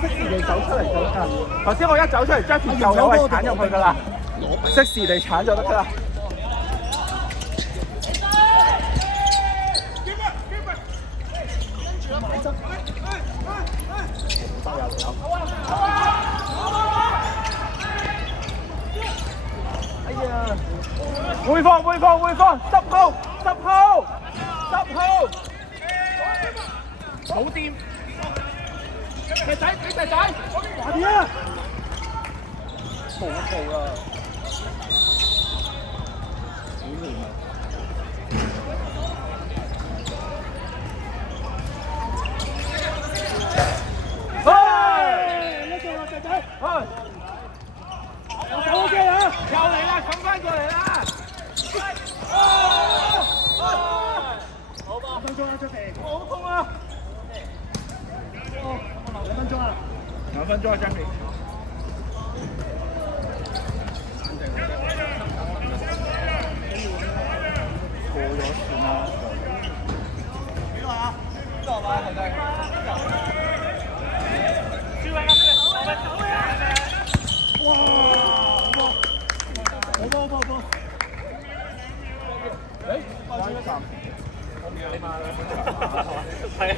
適時地走出嚟就得㗎。頭先我一走出嚟 ，Jeffy 就有位鏟入去㗎啦，適時地鏟就得㗎啦。哎呀！回放，10號，冇掂。肥仔，快啲啊！冇啦。好亂啊！肥仔，我手 OK 啊！又嚟啦，冚翻過嚟啦！好吧，2分鐘啦，出皮。好痛啊！2分鐘啊，2分鐘啊 ，Jeffy。過咗算啦。幾耐啊？呢度嘛，係咪？哇！好波！誒，關注一站。我唔要你嘛？係啊。